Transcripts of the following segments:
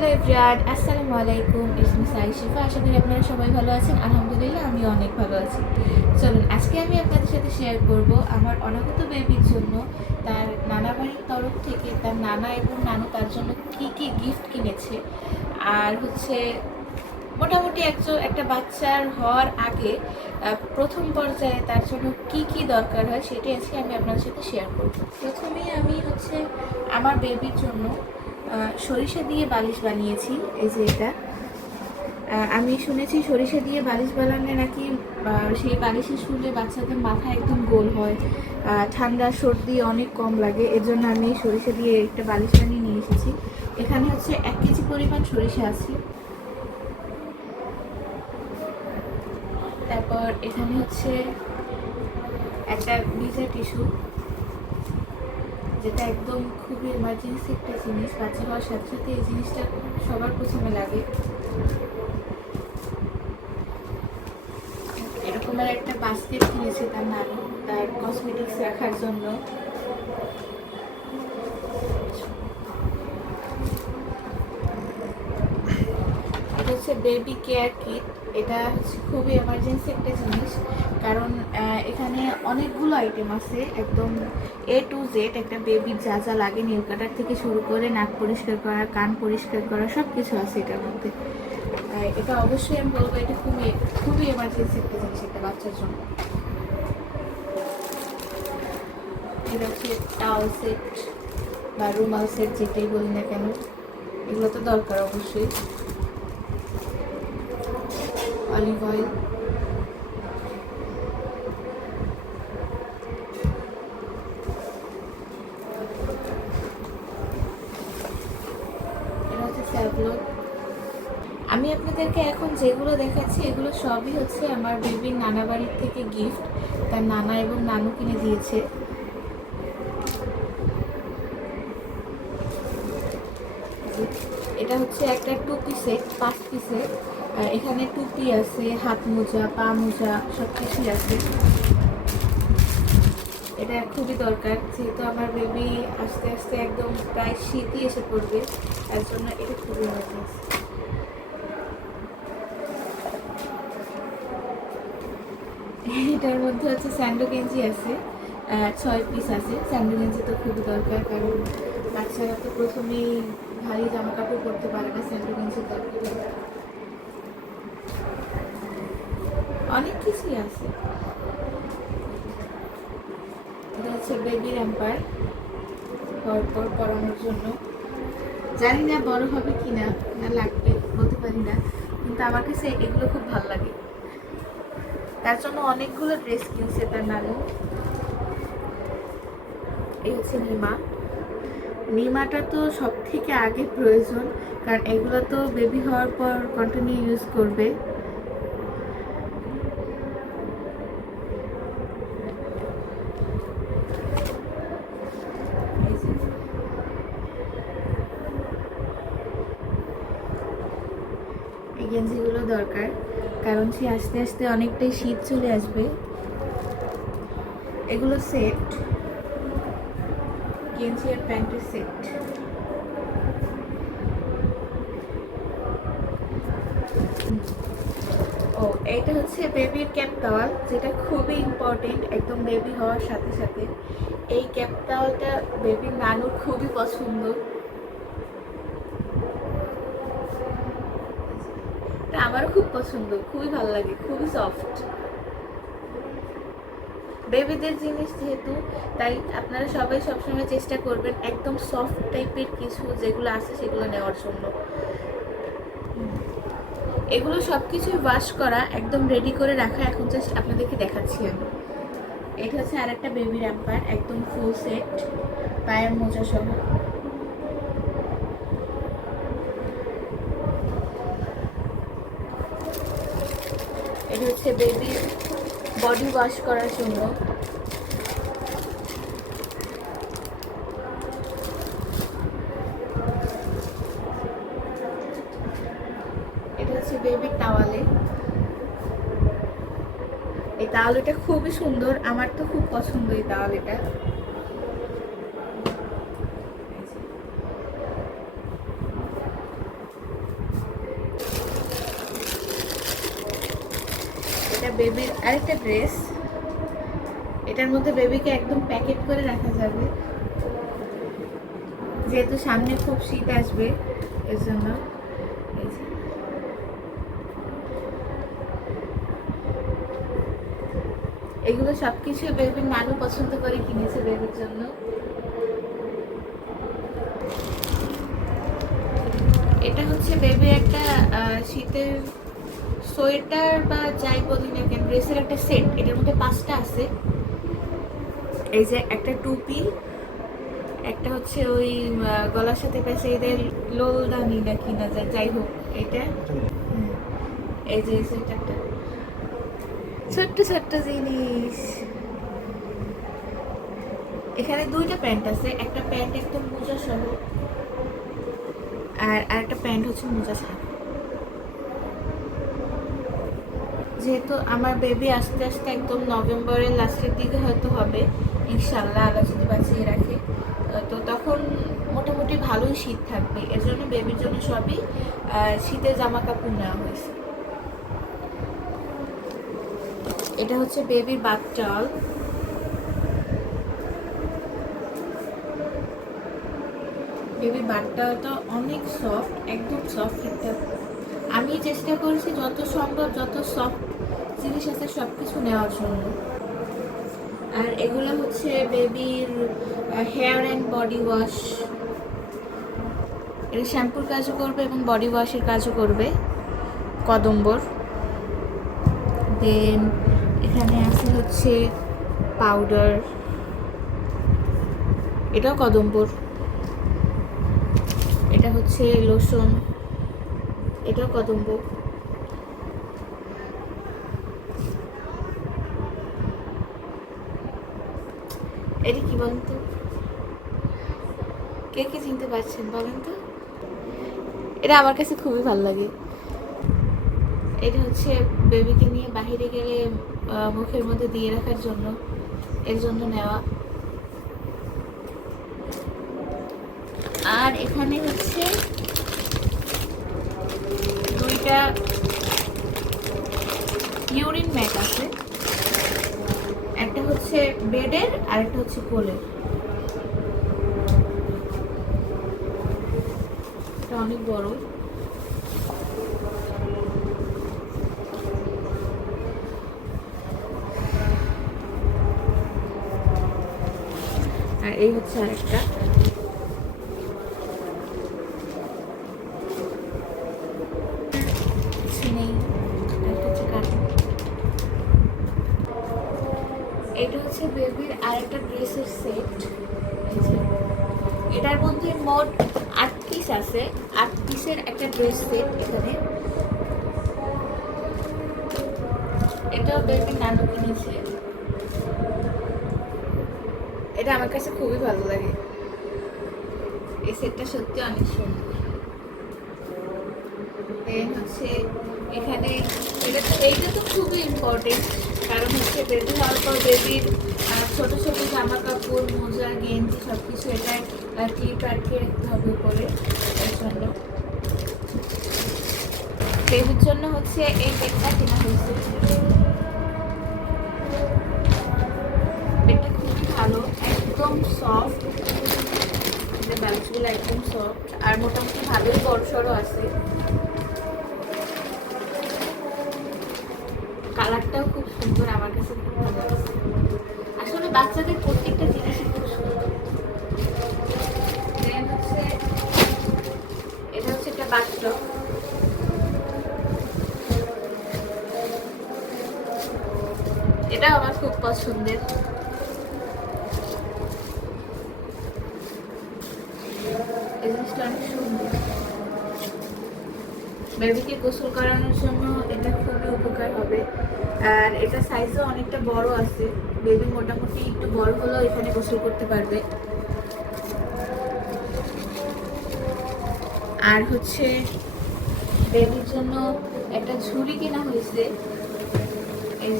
Hello everyone আসসালামু আলাইকুম। ইসমি সাই শিফা আশা করি আপনারা সবাই ভালো আছেন। আলহামদুলিল্লাহ আমি অনেক ভালো আছি। চলুন, আজকে আমি আপনাদের সাথে শেয়ার করব আমার অনাগত বেবির জন্য তার নানা বাড়ির তরফ থেকে তার নানা এবং নানু তার জন্য কি কি গিফট কিনেছে। আর হচ্ছে, মোটামুটি একজন একটা বাচ্চার হওয়ার আগে প্রথম পর্যায়ে তার জন্য কি কি দরকার হয়, সেটাই আজকে আমি আপনাদের সাথে শেয়ার করব। প্রথমেই আমি হচ্ছে আমার বেবির জন্য সরিষা দিয়ে বালিশ বানিয়েছি, এই যে এটা। আমি শুনেছি সরিষা দিয়ে বালিশ বানালে নাকি সেই বালিশে শুলে বাচ্চাদের মাথা একদম গোল হয়। ঠান্ডা, সর্দি অনেক কম লাগে এর জন্য আমি সরিষা দিয়ে একটা বালিশ বানিয়ে নিয়ে এসেছি। এখানে হচ্ছে এক কেজি পরিমাণ সরিষা আছে। তারপর এখানে হচ্ছে একটা ভিজা টিস্যু। যেটা একদম খুবই এমার্জেন্সি একটা জিনিস বাচ্চা হওয়ার সাথে সাথে এই জিনিসটা সবার প্রথমে লাগে। এরকমের একটা বাস্কেট কিনেছে তার নাম, তার কসমেটিক্স রাখার জন্য এটা হচ্ছে বেবি কেয়ার কিট এটা খুবই এমার্জেন্সি একটা জিনিস। কারণ এখানে অনেকগুলো আইটেম আছে। একদম এ টু জেড একটা বেবির যা যা লাগে নীল কাটার থেকে শুরু করে নাক পরিষ্কার করা, কান পরিষ্কার করা সব কিছু আছে এটার মধ্যে। এটা অবশ্যই আমি বলব, এটা খুবই খুবই এমার্জেন্সি একটা জিনিস একটা বাচ্চার জন্য। এটা হচ্ছে সেট বা রুমাল সেট যেটাই বলি না কেন, এগুলো তো দরকার অবশ্যই। অলিভ স্যাভলন আমি আপনাদেরকে এখন যেগুলো দেখাচ্ছি, এগুলো সবই হচ্ছে আমার বেবির নানা বাড়ির থেকে গিফট তার নানা এবং নানু কিনে দিয়েছে। এটা হচ্ছে একটা টুপি সেট পাঁচ পিসের এখানে টুপি আছে, হাত মোজা, পা মোজা সব কিছুই আছে। এটা খুবই দরকার, যেহেতু আমার বেবি আস্তে আস্তে একদম প্রায় শীতই এসে পড়বে, তার জন্য এটা খুবই ইমার্জেন্সি এটার মধ্যে হচ্ছে স্যান্ডো গেঞ্জি আছে ছয় পিস আছে। স্যান্ডো গেঞ্জি তো খুবই দরকার, কারণ বাচ্চারা তো প্রথমেই ভারী জামা কাপড় পরতে পারে না, স্যান্ডো গেঞ্জি দরকার অনেক কিছুই আছে। হচ্ছে বেবি র্যাম্পার পর পর পরানোর জন্য। জানি না বড় হবে কিনা, না লাগবে, বলতে পারি না। কিন্তু আমার কাছে এগুলো খুব ভালো লাগে। তার জন্য অনেকগুলো ড্রেস কিনছে তার নানু। এই হচ্ছে নিমা। নিমাটা তো সব থেকে আগে প্রয়োজন, কারণ এগুলো তো বেবি হওয়ার পর কন্টিনিউ ইউজ করবে এই যে। এই গেঞ্জিগুলো দরকার, কারণ সে আস্তে আস্তে অনেকটাই শীত চলে আসবে। এগুলো সেট গেঞ্জি আর প্যান্টের সেট ও, এইটা হচ্ছে বেবির ক্যাপ টাওয়াল যেটা খুবই ইম্পর্টেন্ট একদম বেবি হওয়ার সাথে সাথে। এই ক্যাপ টাওয়ালটা বেবির নানুর খুবই পছন্দ এটা আমারও খুব পছন্দ, খুবই ভালো লাগে, খুবই সফট বেবিদের জিনিস যেহেতু, তাই আপনারা সবাই সবসময় চেষ্টা করবেন একদম সফট টাইপের কিছু যেগুলো আছে সেগুলো নেওয়ার জন্য। এগুলো সব কিছুই ওয়াশ করা, একদম রেডি করে রাখা, এখন জাস্ট আপনাদেরকে দেখাচ্ছি আমি। এটা হচ্ছে আর একটা বেবি র্যাম্পার একদম ফুল সেট পায়ের মোজা সহ এটা হচ্ছে বেবির বডি ওয়াশ করার জন্য। এটা হচ্ছে বেবির টাওয়ালে। এই তাওয়ালিটা খুবই সুন্দর, আমার তো খুব পছন্দ এই তাওয়ালিটা বেবির আরেকটা ড্রেস এটার মধ্যে বেবিকে একদম প্যাকেট করে রাখা যাবে। যেহেতু সামনে খুব শীত আসবে এর জন্য। এগুলো সবকিছু বেবির নানু পছন্দ করে কিনেছে বেবির জন্য। এটা হচ্ছে বেবি একটা শীতের সোয়েটার বা যাই বলি না কেন, ড্রেসের একটা সেট, এটার মধ্যে পাঁচটা আছে। এই যে একটা টুপি, একটা হচ্ছে ওই গলার সাথে পেছে এদের লোলদানি না কি না যায় যাই হোক, এটা। এই যে সোয়েটারটা। ছোট্ট ছোট্ট জিনিস। এখানে দুইটা প্যান্ট আছে, একটা প্যান্ট একদম মোজা সহ, আর আরেকটা প্যান্ট হচ্ছে মোজা ছাড়া। যেহেতু আমার বেবি আস্তে আস্তে একদম নভেম্বরের লাস্টের দিকে হয়তো হবে ইনশাল্লাহ আল্লাহ যদি বাঁচিয়ে রাখে। তো তখন মোটামুটি ভালোই শীত থাকবে। এর জন্য বেবির জন্য সবই শীতের জামা কাপড় নেওয়া হয়েছে। এটা হচ্ছে বেবির বাথটাল বেবির বাথটালটা অনেক সফট একদম সফট একটা আমি চেষ্টা করেছি যত সম্ভব, যত সফট জিনিস আছে সব কিছু নেওয়ার জন্য। আর এগুলো হচ্ছে বেবির হেয়ার অ্যান্ড বডি ওয়াশ এটা শ্যাম্পুর কাজও করবে এবং বডি ওয়াশের কাজও করবে। কদম্বর। দেন এখানে আছে হচ্ছে পাউডার এটাও কদম্বর। এটা হচ্ছে লোশন এটাও কদম্ব। এটা কি বলেন তো কে কে চিনতে পারছেন বলেন তো? এটা আমার কাছে খুবই ভালো লাগে। এটা হচ্ছে বেবিকে নিয়ে বাইরে গেলে মুখের মধ্যে দিয়ে রাখার জন্য, এর জন্য নেওয়া। আর এখানে হচ্ছে দুইটা ইউরিন ম্যাট আছে। একটা হচ্ছে বেডের আর একটা হচ্ছে কোলের। এটা অনেক বড়। আর এই হচ্ছে আরেকটা কিছু নেই একটা হচ্ছে কার্টুন এটা হচ্ছে বেবির আরেকটা ড্রেসের সেট এটার মধ্যে মোট আট পিস আছে। আট পিসের একটা ড্রেস সেট এখানে। এটাও বেবি নানু কিনেছে। এটা আমার কাছে খুবই ভালো লাগে। এই সেটটা সত্যি অনেক সুন্দর। হচ্ছে এখানে, এটা তো এইটা তো খুবই ইম্পর্টেন্ট কারণ হচ্ছে বেবি হওয়ার পর বেবির ছোট ছোট জামা কাপড় মোজা, গেঞ্জি সব কিছু এটায় ক্লিপ আটকে রাখতে হবে উপরে এর জন্য। বেবির জন্য হচ্ছে এই বেডটা কেনা হয়েছে। বেডটা খুবই ভালো, একদম সফট যে ব্যালেন্সগুলো একদম সফট আর মোটামুটি ভালোই বড় আছে। কালারটাও খুব সুন্দর আমার কাছে খুব ভালো লাগছে। আসলে বাচ্চাদের প্রত্যেকটা জিনিসই খুব সুন্দর। হচ্ছে, এটা হচ্ছে একটা বাথটব এটা আমার খুব পছন্দের। বেবিকে গোসল করানোর জন্য এটা খুবই উপকার হবে। আর এটা সাইজও অনেকটা বড় আছে। বেবি মোটামুটি একটু বড় হলেও এখানে গোসল করতে পারবে। আর হচ্ছে বেবির জন্য একটা ঝুড়ি কেনা হয়েছে। এই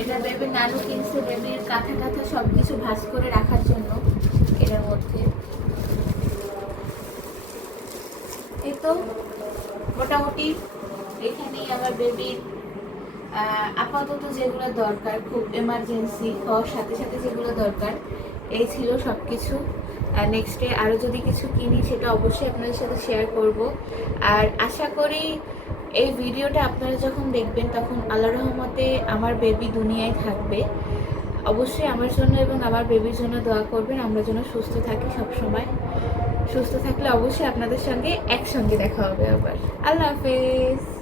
এটা বেবির নানু কিনছে বেবির কাঁথা কাঁথা সব কিছু ভাঁজ করে রাখার জন্য এটার মধ্যে। এই তো, মোটামুটি এখানেই আমার বেবির আপাতত যেগুলো দরকার, খুব এমার্জেন্সি হওয়ার সাথে সাথে যেগুলো দরকার, এই ছিল সব কিছু নেক্সট ডে আরও যদি কিছু কিনি, সেটা অবশ্যই আপনাদের সাথে শেয়ার করব। আর আশা করি এই ভিডিওটা আপনারা যখন দেখবেন, তখন আল্লাহ রহমতে আমার বেবি দুনিয়ায় থাকবে। অবশ্যই আমার জন্য এবং আমার বেবির জন্য দোয়া করবেন। আমরা যেন সুস্থ থাকি সব সময় সুস্থ থাকলে অবশ্যই আপনাদের সঙ্গে একসঙ্গে দেখা হবে আবার। আল্লাহ হাফেজ।